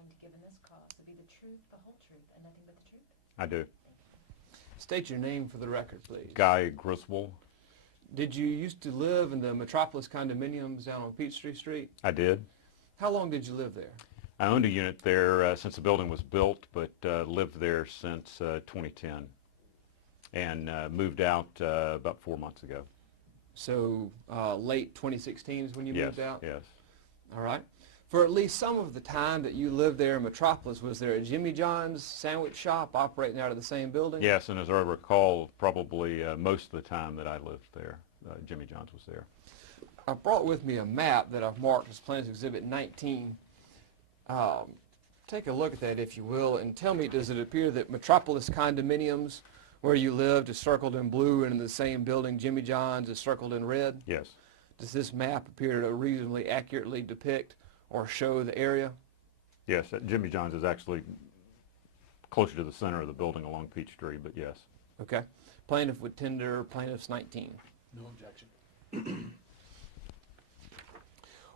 sworn to give in this cause to be the truth, the whole truth, and nothing but the truth? I do. State your name for the record, please. Guy Griswold. Did you used to live in the Metropolis condominiums down on Peachtree Street? I did. How long did you live there? I owned a unit there since the building was built, but lived there since 2010 and moved out about 4 months ago. So late 2016 is when you moved out? Yes. All right. For at least some of the time that you lived there in Metropolis, was there a Jimmy John's sandwich shop operating out of the same building? Yes, and as I recall, probably most of the time that I lived there, Jimmy John's was there. I brought with me a map that I've marked as Plaintiff's Exhibit 19. Take a look at that, if you will, and tell me, does it appear that Metropolis condominiums, where you lived, is circled in blue, and in the same building Jimmy John's is circled in red? Yes. Does this map appear to reasonably accurately depict or show the area? Yes, Jimmy John's is actually closer to the center of the building along Peachtree, but yes. Okay. Plaintiff would tender Plaintiff's 19. No objection.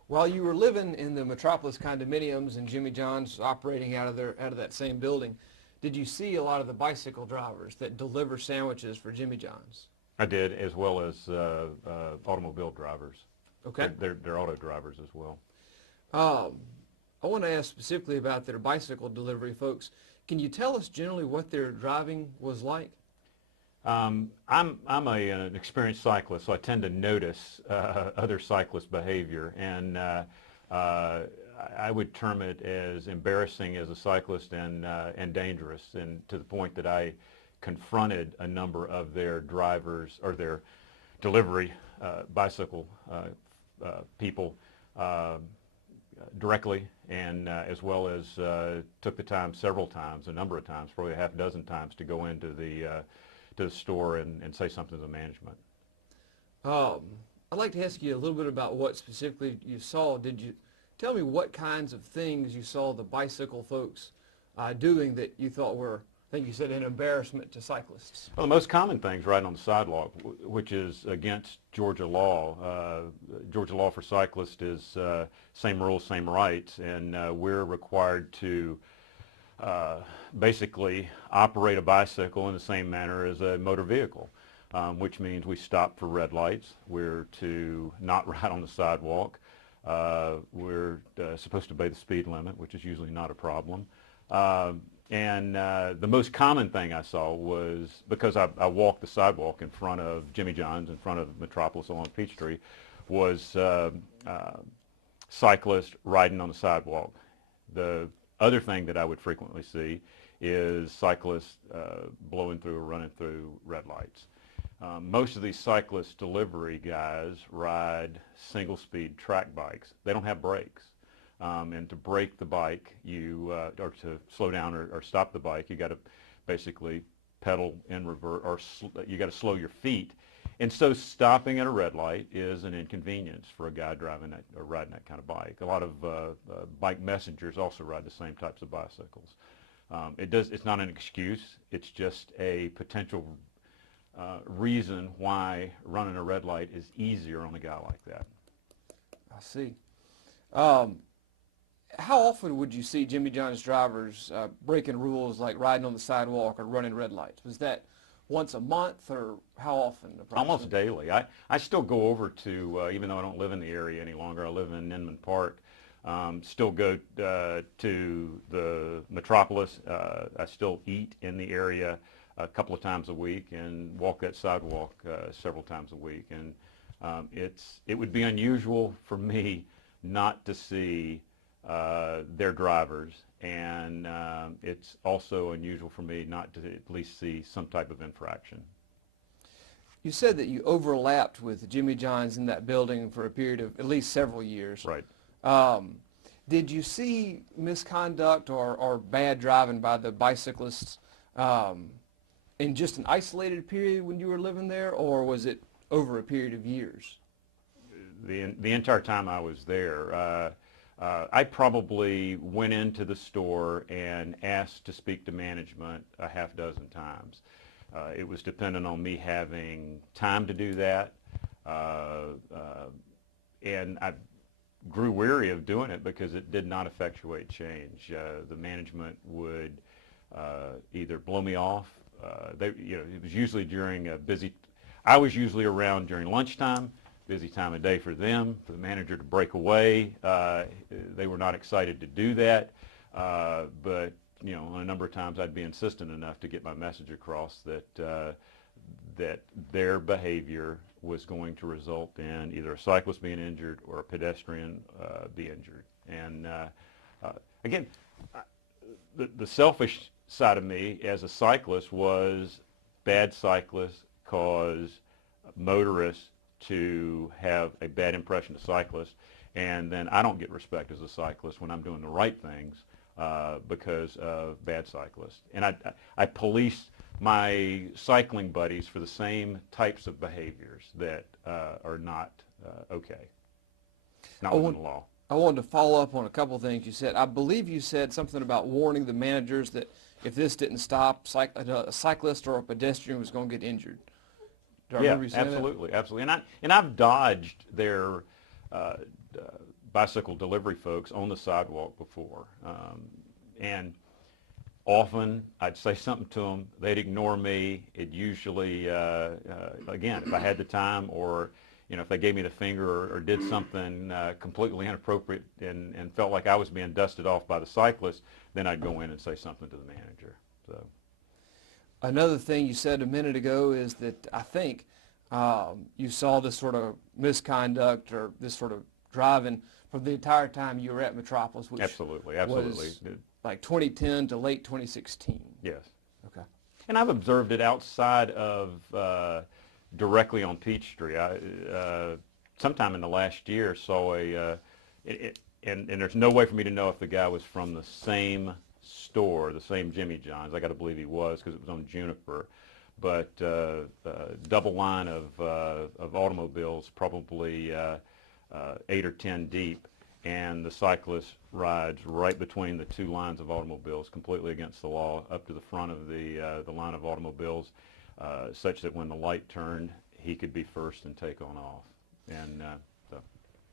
While you were living in the Metropolis condominiums and Jimmy John's operating out of that same building, did you see a lot of the bicycle drivers that deliver sandwiches for Jimmy John's? I did, as well as automobile drivers. Okay. They're auto drivers as well. I want to ask specifically about their bicycle delivery folks. Can you tell us generally what their driving was like? I'm an experienced cyclist, so I tend to notice other cyclist behavior, and I would term it as embarrassing as a cyclist and dangerous, and to the point that I confronted a number of their drivers or their delivery bicycle people directly, and as well as took the time several times, a number of times, probably a half dozen times, to go into the store and say something to the management. I'd like to ask you a little bit about what specifically you saw. Did you tell me what kinds of things you saw the bicycle folks doing that you thought were, I think you said, an embarrassment to cyclists? Well, the most common things riding on the sidewalk, which is against Georgia law. Georgia law for cyclists is same rules, same rights, and we're required to basically operate a bicycle in the same manner as a motor vehicle, which means we stop for red lights. We're to not ride on the sidewalk. We're supposed to obey the speed limit, which is usually not a problem. And the most common thing I saw was, because I walked the sidewalk in front of Jimmy John's, in front of Metropolis along Peachtree, was cyclists riding on the sidewalk. The other thing that I would frequently see is cyclists blowing through or running through red lights. Most of these cyclist delivery guys ride single-speed track bikes. They don't have brakes. And to brake the bike, or to slow down or stop the bike, you got to basically pedal in reverse, or you got to slow your feet. And so stopping at a red light is an inconvenience for a guy driving that or riding that kind of bike. A lot of bike messengers also ride the same types of bicycles. It's not an excuse. It's just a potential reason why running a red light is easier on a guy like that. I see. How often would you see Jimmy John's drivers breaking rules like riding on the sidewalk or running red lights? Was that once a month, or how often? Almost daily. I still go over to, even though I don't live in the area any longer, I live in Inman Park, still go to the Metropolis. I still eat in the area a couple of times a week and walk that sidewalk several times a week. And it would be unusual for me not to see their drivers, and it's also unusual for me not to at least see some type of infraction. You said that you overlapped with Jimmy John's in that building for a period of at least several years. Right. Did you see misconduct or bad driving by the bicyclists in just an isolated period when you were living there, or was it over a period of years? The entire time I was there, I probably went into the store and asked to speak to management a half dozen times. It was dependent on me having time to do that, and grew weary of doing it because it did not effectuate change. The management would either blow me off. It was usually during a busy. I was usually around during lunchtime, busy time of day for them. For the manager to break away, they were not excited to do that. But on a number of times, I'd be insistent enough to get my message across that that their behavior was going to result in either a cyclist being injured or a pedestrian be injured. And again, the selfish side of me as a cyclist was bad cyclists cause motorists to have a bad impression of cyclists, and then I don't get respect as a cyclist when I'm doing the right things because of bad cyclists. And I police my cycling buddies for the same types of behaviors that are not okay, not within the law. I wanted to follow up on a couple of things you said. I believe you said something about warning the managers that if this didn't stop, a cyclist or a pedestrian was going to get injured. Do I remember you saying absolutely, absolutely. And I've dodged their bicycle delivery folks on the sidewalk before, and often I'd say something to them, they'd ignore me. It usually, again, if I had the time, or if they gave me the finger or did something completely inappropriate and felt like I was being dusted off by the cyclist, then I'd go in and say something to the manager. So another thing you said a minute ago is that I think you saw this sort of misconduct or this sort of driving from the entire time you were at Metropolis, which absolutely was like 2010 to late 2016. Yes. Okay. And I've observed it outside of directly on Peachtree. I sometime in the last year saw and there's no way for me to know if the guy was from the same store, the same Jimmy John's. I got to believe he was because it was on Juniper. But double line of automobiles, probably 8 or 10 deep, and the cyclist rides right between the two lines of automobiles, completely against the law, up to the front of the line of automobiles, such that when the light turned, he could be first and take on off. And so.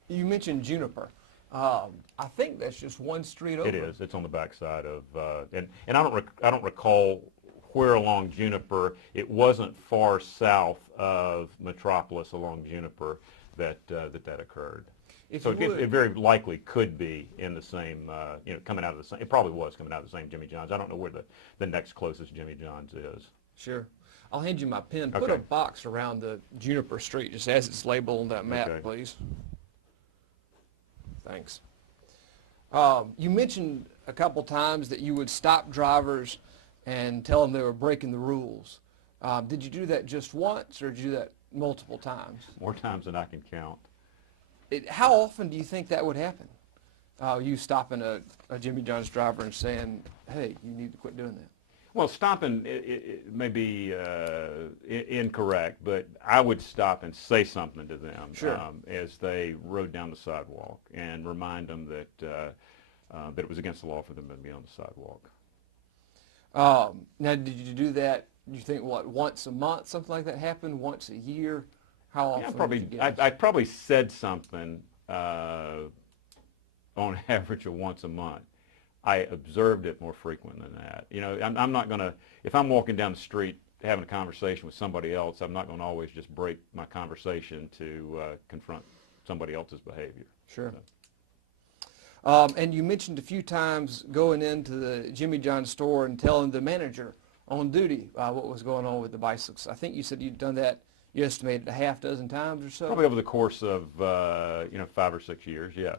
You mentioned Juniper. I think that's just one street over. It is. It's on the backside of, and I don't recall where along Juniper. It wasn't far south of Metropolis along Juniper that occurred. So it very likely could be in the same, coming out of the same. It probably was coming out of the same Jimmy John's. I don't know where the next closest Jimmy John's is. Sure. I'll hand you my pen. Okay. Put a box around the Juniper Street, just as it's labeled on that map, Okay. please. Thanks. You mentioned a couple times that you would stop drivers and tell them they were breaking the rules. Did you do that just once, or did you do that multiple times? More times than I can count. How often do you think that would happen? You stopping a Jimmy John's driver and saying, hey, you need to quit doing that? Well, stopping it may be incorrect, but I would stop and say something to them Sure. As they rode down the sidewalk and remind them that it was against the law for them to be on the sidewalk. Now, did you do that, you think, once a month, something like that happened, once a year? How often did you guess? I probably said something on average of once a month. I observed it more frequent than that. I'm not going to, if I'm walking down the street having a conversation with somebody else, I'm not going to always just break my conversation to confront somebody else's behavior. Sure. And you mentioned a few times going into the Jimmy John's store and telling the manager on duty what was going on with the bicycles. I think you said you'd done that, you estimated, a half dozen times or so? Probably over the course of 5 or 6 years, yeah.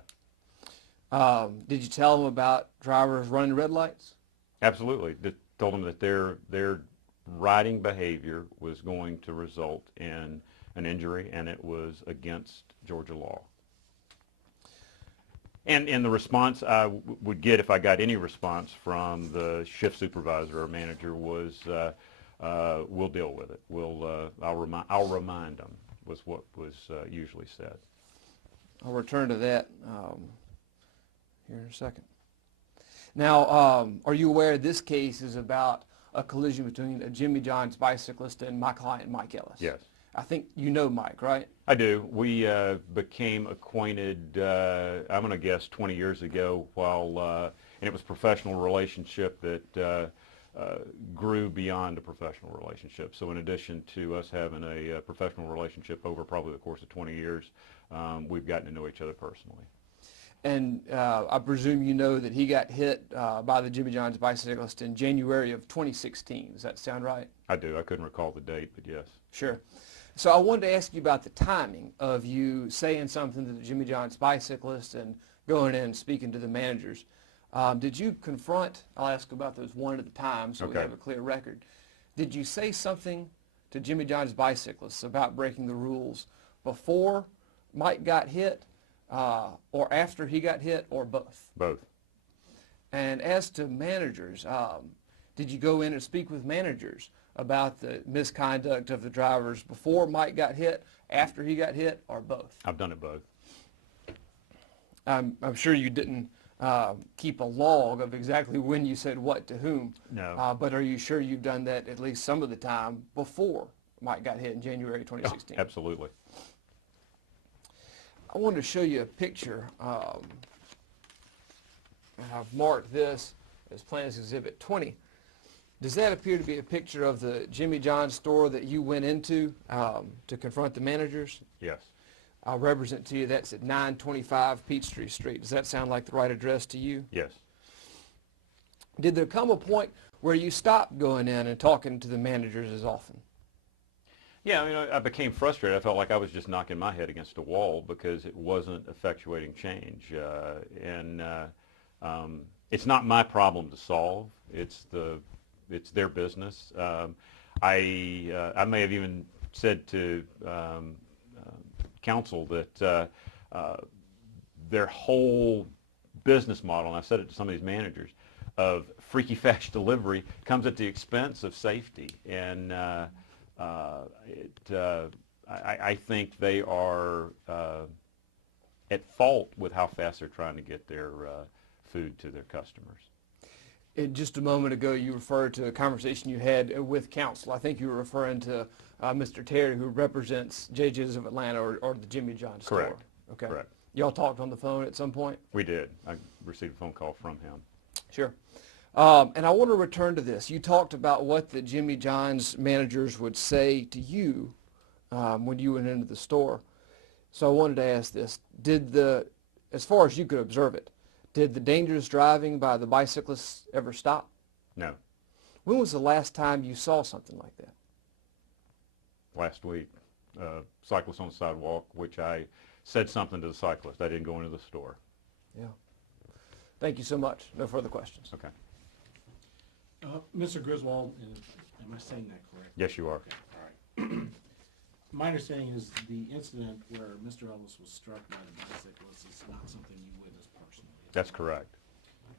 Did you tell them about drivers running red lights? Absolutely. Told them that their riding behavior was going to result in an injury, and it was against Georgia law. And the response I would get, if I got any response from the shift supervisor or manager, was, "We'll deal with it. I'll remind them," was what was usually said. I'll return to that here in a second. Now, are you aware this case is about a collision between a Jimmy John's bicyclist and my client, Mike Ellis? Yes. I think you know Mike, right? I do. We became acquainted, I'm going to guess 20 years ago, and it was a professional relationship that grew beyond a professional relationship. So in addition to us having a professional relationship over probably the course of 20 years, we've gotten to know each other personally. And I presume you know that he got hit by the Jimmy John's bicyclist in January of 2016. Does that sound right? I do. I couldn't recall the date, but yes. Sure. So I wanted to ask you about the timing of you saying something to the Jimmy John's bicyclist and going in and speaking to the managers. Did you confront, I'll ask about those one at a time so we have a clear record. Did you say something to Jimmy John's bicyclists about breaking the rules before Mike got hit, or after he got hit, or both? Both. And as to managers, did you go in and speak with managers about the misconduct of the drivers before Mike got hit, after he got hit, or both? I've done it both. I'm sure you didn't keep a log of exactly when you said what to whom. No. But are you sure you've done that at least some of the time before Mike got hit in January 2016? Oh, absolutely. I wanted to show you a picture. And I've marked this as Plans Exhibit 20. Does that appear to be a picture of the Jimmy John's store that you went into to confront the managers? Yes. I'll represent to you that's at 925 Peachtree Street. Does that sound like the right address to you? Yes. Did there come a point where you stopped going in and talking to the managers as often? Yeah, I mean, I became frustrated. I felt like I was just knocking my head against a wall because it wasn't effectuating change. It's not my problem to solve. It's their business. I may have even said to council that their whole business model, and I've said it to some of these managers, of freaky fast delivery comes at the expense of safety. And I think they are at fault with how fast they're trying to get their food to their customers. Just a moment ago, you referred to a conversation you had with council. I think you were referring to Mr. Terry, who represents JJ's of Atlanta, or the Jimmy John's store. Correct. Okay. Correct. Y'all talked on the phone at some point? We did. I received a phone call from him. Sure. And I want to return to this. You talked about what the Jimmy John's managers would say to you when you went into the store. So I wanted to ask this. As far as you could observe it, did the dangerous driving by the bicyclists ever stop? No. When was the last time you saw something like that? Last week, cyclist on the sidewalk, which I said something to the cyclist. I didn't go into the store. Yeah. Thank you so much. No further questions. Okay. Mr. Griswold, am I saying that correct? Yes, you are. Okay, all right. My understanding is the incident where Mr. Ellis was struck by the bicyclist is not something you witnessed personally. That's correct.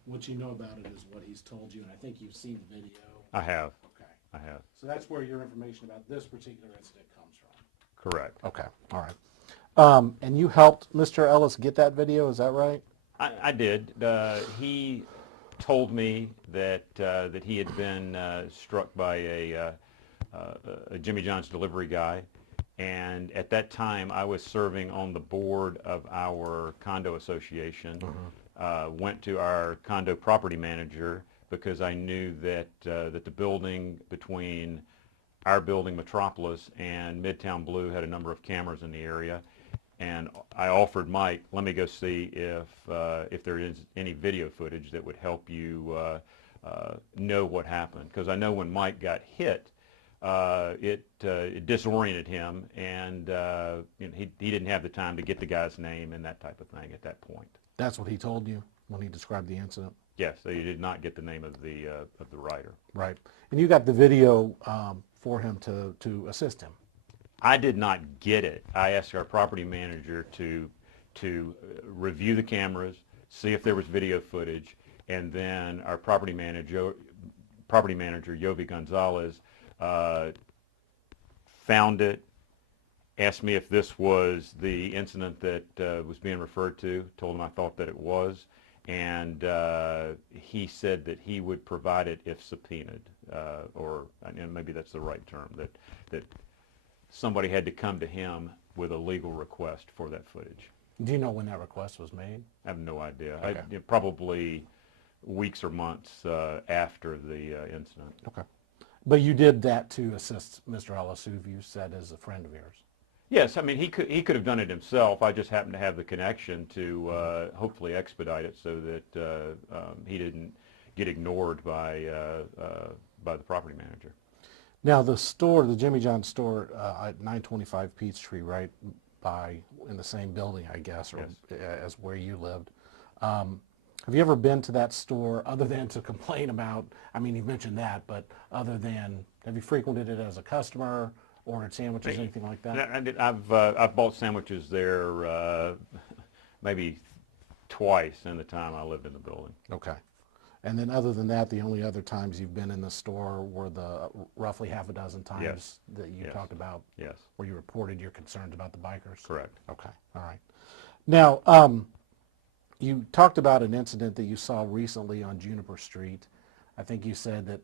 What you know about it is what he's told you, and I think you've seen the video. I have. Okay. I have. So that's where your information about this particular incident comes from. Correct. Okay, all right. And you helped Mr. Ellis get that video, is that right? I did. He told me that he had been struck by a Jimmy John's delivery guy, and at that time I was serving on the board of our condo association. Went to our condo property manager because I knew that the building between our building Metropolis and Midtown Blue had a number of cameras in the area, and I offered Mike, let me go see if there is any video footage that would help you know what happened, because I know when Mike got hit, it disoriented him, and he didn't have the time to get the guy's name and that type of thing at that point. That's what he told you when he described the incident? Yes, he did not get the name of the rider. Right. And you got the video for him to assist him? I did not get it. I asked our property manager to review the cameras, see if there was video footage, and then our property manager Yovi Gonzalez found it, asked me if this was the incident that was being referred to, told him I thought that it was, and he said that he would provide it if subpoenaed, or maybe that's the right term, that somebody had to come to him with a legal request for that footage. Do you know when that request was made? I have no idea. Okay. Probably weeks or months after the incident. Okay. But you did that to assist Mr. Ellis, who you said is a friend of yours. Yes, I mean he could have done it himself. I just happened to have the connection to hopefully expedite it so that he didn't get ignored by the property manager. Now the store, the Jimmy John's store at 925 Peachtree, right in the same building, I guess, or Yes. as where you lived. Have you ever been to that store other than to complain about, I mean, you've mentioned that, but other than, have you frequented it as a customer, ordered sandwiches, anything like that? I've bought sandwiches there maybe twice in the time I lived in the building. Okay. And then other than that, the only other times you've been in the store were the roughly half a dozen times Yes. that you Yes. talked about Yes, where you reported your concerns about the bikers? correct. Okay, all right. Now, you talked about an incident that you saw recently on Juniper Street. I think you said that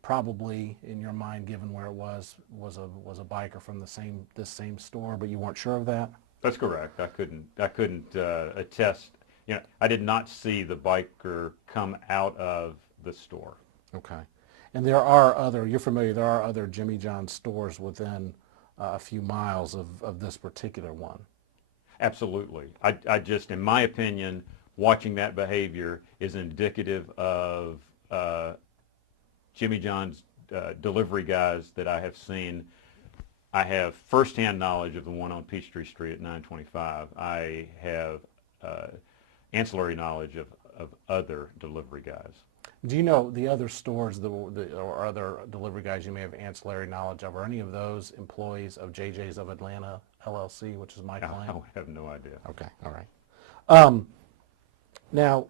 probably, in your mind, given where it was a biker from this same store, but you weren't sure of that? That's correct. I couldn't attest. You know, I did not see the biker come out of the store. Okay. And there are other, you're familiar, there are other Jimmy John's stores within a few miles of this particular one. Absolutely. I just, in my opinion, watching that behavior is indicative of Jimmy John's delivery guys that I have seen. I have firsthand knowledge of the one on Peachtree Street at 925. I have ancillary knowledge of other delivery guys. Do you know the other stores or other delivery guys you may have ancillary knowledge of? Are any of those employees of JJ's of Atlanta LLC, which is my client? I have no idea. Okay, all right. Now,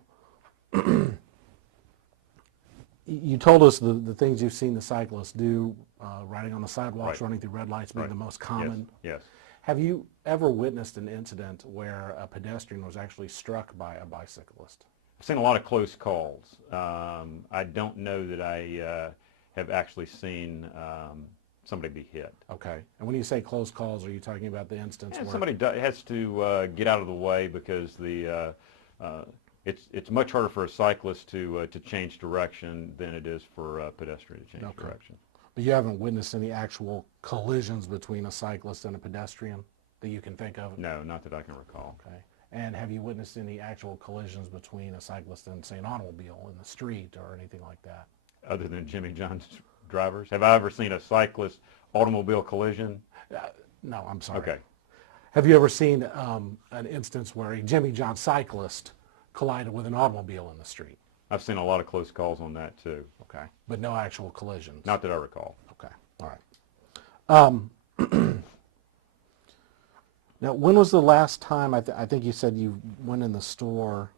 you told us the things you've seen the cyclists do, riding on the sidewalks, Right. running through red lights being Right. the most common. Yes. Have you ever witnessed an incident where a pedestrian was actually struck by a bicyclist? I've seen a lot of close calls. I don't know that I have actually seen somebody be hit. Okay. And when you say close calls, are you talking about the instance And where somebody has to get out of the way because it's much harder for a cyclist to change direction than it is for a pedestrian to change direction. But you haven't witnessed any actual collisions between a cyclist and a pedestrian that you can think of? No, not that I can recall. Okay. And have you witnessed any actual collisions between a cyclist and, say, an automobile in the street or anything like that? Other than Jimmy John's drivers, have I ever seen a cyclist automobile collision? No, I'm sorry. Okay. Have you ever seen an instance where a Jimmy John cyclist collided with an automobile in the street? I've seen a lot of close calls on that too. Okay. But no actual collisions? Not that I recall. Okay. All right. Now, when was the last time, I think you said you went in the store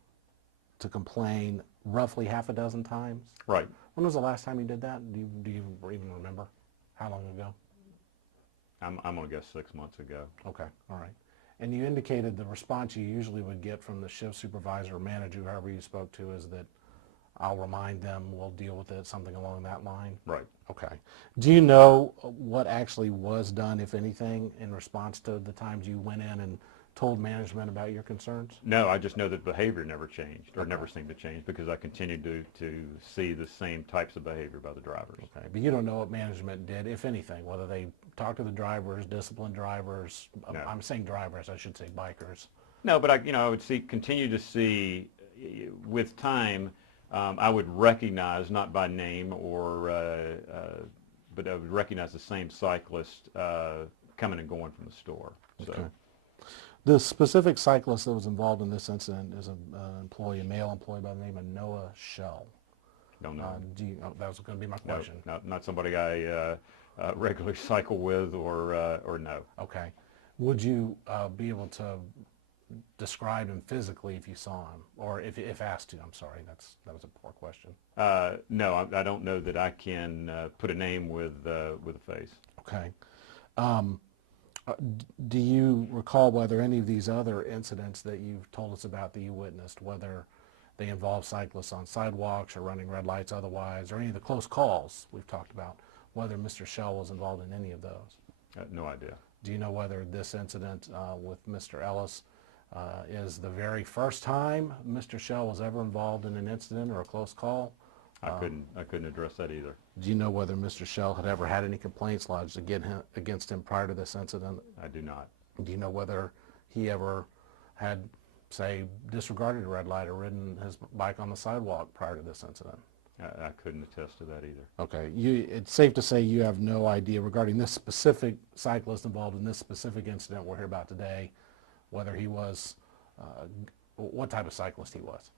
to complain roughly half a dozen times? Right. When was the last time you did that? Do you even remember? How long ago? I'm going to guess 6 months ago. Okay, all right. And you indicated the response you usually would get from the shift supervisor or manager, whoever you spoke to, is that I'll remind them, we'll deal with it, something along that line? Right. Okay. Do you know what actually was done, if anything, in response to the times you went in and told management about your concerns? No, I just know that behavior never changed or never seemed to change because I continued to see the same types of behavior by the drivers. Okay, but you don't know what management did, if anything, whether they talked to the drivers, disciplined drivers. No. I'm saying drivers, I should say bikers. No, but I would continue to see with time. I would recognize, not by name but I would recognize the same cyclist coming and going from the store. So. Okay. The specific cyclist that was involved in this incident is a male employee by the name of Noah Shell. Don't know. That was going to be my No, question. not somebody I regularly cycle with or no. Okay. Would you be able to describe him physically if you saw him, or if asked to? I'm sorry, that was a poor question. No, I don't know that I can put a name with a face. Okay. Do you recall whether any of these other incidents that you've told us about that you witnessed, whether they involve cyclists on sidewalks or running red lights otherwise, or any of the close calls we've talked about, whether Mr. Shell was involved in any of those? No idea. Do you know whether this incident with Mr. Ellis is the very first time Mr. Shell was ever involved in an incident or a close call? I couldn't address that either. Do you know whether Mr. Shell had ever had any complaints lodged against him prior to this incident? I do not. Do you know whether he ever had, say, disregarded a red light or ridden his bike on the sidewalk prior to this incident? I couldn't attest to that either. Okay, it's safe to say you have no idea regarding this specific cyclist involved in this specific incident we're here about today, whether he was, what type of cyclist he was.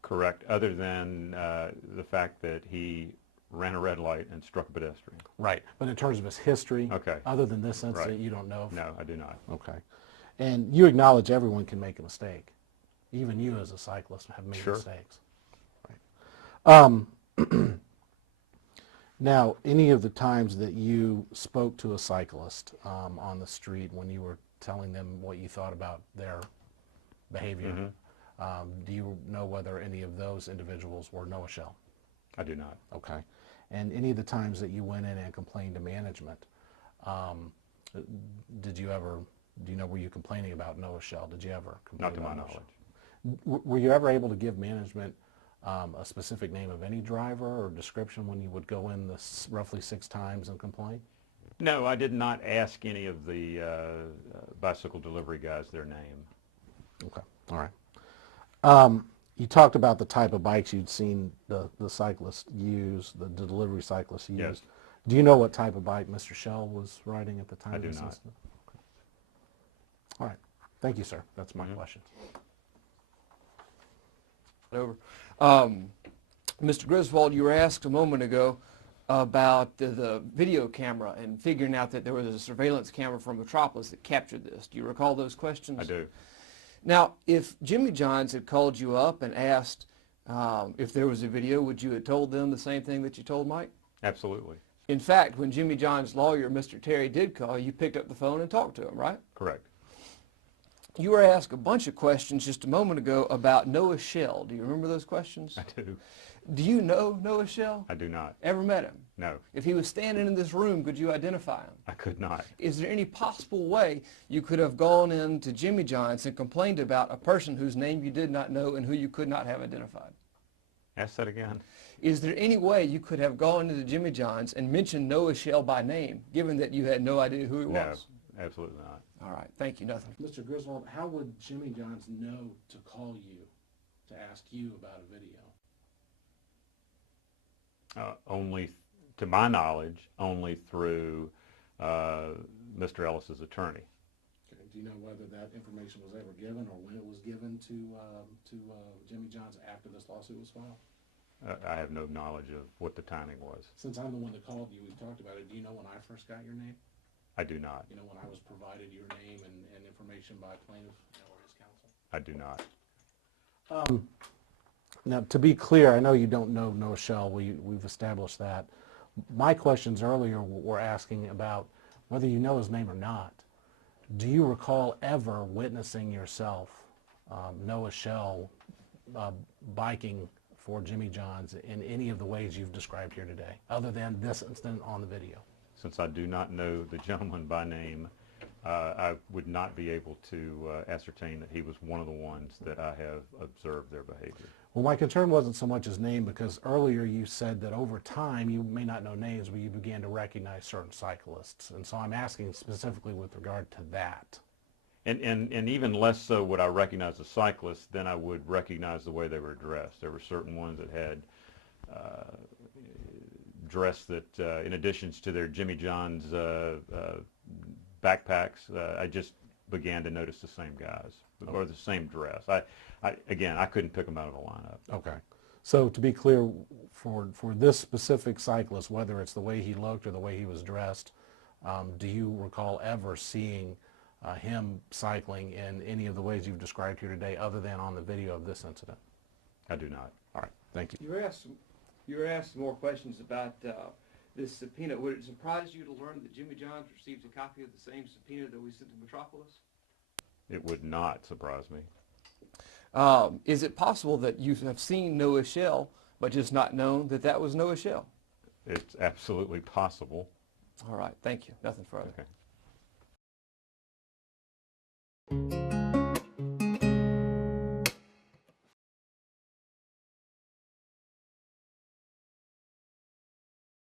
Correct, other than the fact that he ran a red light and struck a pedestrian. Right, but in terms of his history, Okay. other than this incident, Right. you don't know? No, I do not. Okay. And you acknowledge everyone can make a mistake. Even you as a cyclist have made Sure. mistakes. Now, any of the times that you spoke to a cyclist on the street when you were telling them what you thought about their behavior, do you know whether any of those individuals were Noah Shell? I do not. Okay. And any of the times that you went in and complained to management, do you know, were you complaining about Noah Shell? Did you ever complain Not to my about Noah knowledge. Shell? Were you ever able to give management a specific name of any driver or description when you would go in roughly 6 times and complain? No, I did not ask any of the bicycle delivery guys their name. Okay, all right. You talked about the type of bikes you'd seen the cyclists use, the delivery cyclists use. Yes. Do you know what type of bike Mr. Shell was riding at the time? I of do this not. incident? Okay. All right. Thank you, sir. That's my question. Over. Mr. Griswold, you were asked a moment ago about the video camera and figuring out that there was a surveillance camera from Metropolis that captured this. Do you recall those questions? I do. Now, if Jimmy Johns had called you up and asked if there was a video, would you have told them the same thing that you told Mike? Absolutely. In fact, when Jimmy Johns' lawyer, Mr. Terry, did call, you picked up the phone and talked to him, right? Correct. You were asked a bunch of questions just a moment ago about Noah Shell. Do you remember those questions? I do. Do you know Noah Shell? I do not. Ever met him? No, If he was standing in this room, could you identify him? I could not. Is there any possible way you could have gone in to Jimmy Johns and complained about a person whose name you did not know and who you could not have identified? Ask that again. Is there any way you could have gone into Jimmy Johns and mentioned Noah Shell by name, given that you had no idea who he No, was? absolutely not. All right, thank you, nothing. Mr. Griswold, how would Jimmy Johns know to call you to ask you about a video? Only, to my knowledge, only through Mr. Ellis's attorney. Okay. Do you know whether that information was ever given or when it was given to Jimmy Johns after this lawsuit was filed? I have no knowledge of what the timing was. Since I'm the one that called you, we talked about it. Do you know when I first got your name? I do not. You know, when I was provided your name and information by plaintiff or his counsel? I do not. Now, to be clear, I know you don't know Noah Shell. We've established that. My questions earlier were asking about whether you know his name or not. Do you recall ever witnessing yourself, Noah Shell, biking for Jimmy Johns in any of the ways you've described here today, other than this incident on the video? Since I do not know the gentleman by name, I would not be able to ascertain that he was one of the ones that I have observed their behavior. Well, my concern wasn't so much his name, because earlier you said that over time, you may not know names, but you began to recognize certain cyclists. And so I'm asking specifically with regard to that. And even less so would I recognize the cyclists than I would recognize the way they were dressed. There were certain ones that had dress that, in addition to their Jimmy John's backpacks, I just began to notice the same guys, or the same dress. Again, I couldn't pick them out of a lineup. Okay. So to be clear, for this specific cyclist, whether it's the way he looked or the way he was dressed, do you recall ever seeing him cycling in any of the ways you've described here today, other than on the video of this incident? I do not. All right. Thank you. You were asked more questions about this subpoena. Would it surprise you to learn that Jimmy Johns received a copy of the same subpoena that we sent to Metropolis? It would not surprise me. Is it possible that you have seen Noah Shell, but just not known that that was Noah Shell? It's absolutely possible. All right, thank you. Nothing further. Okay.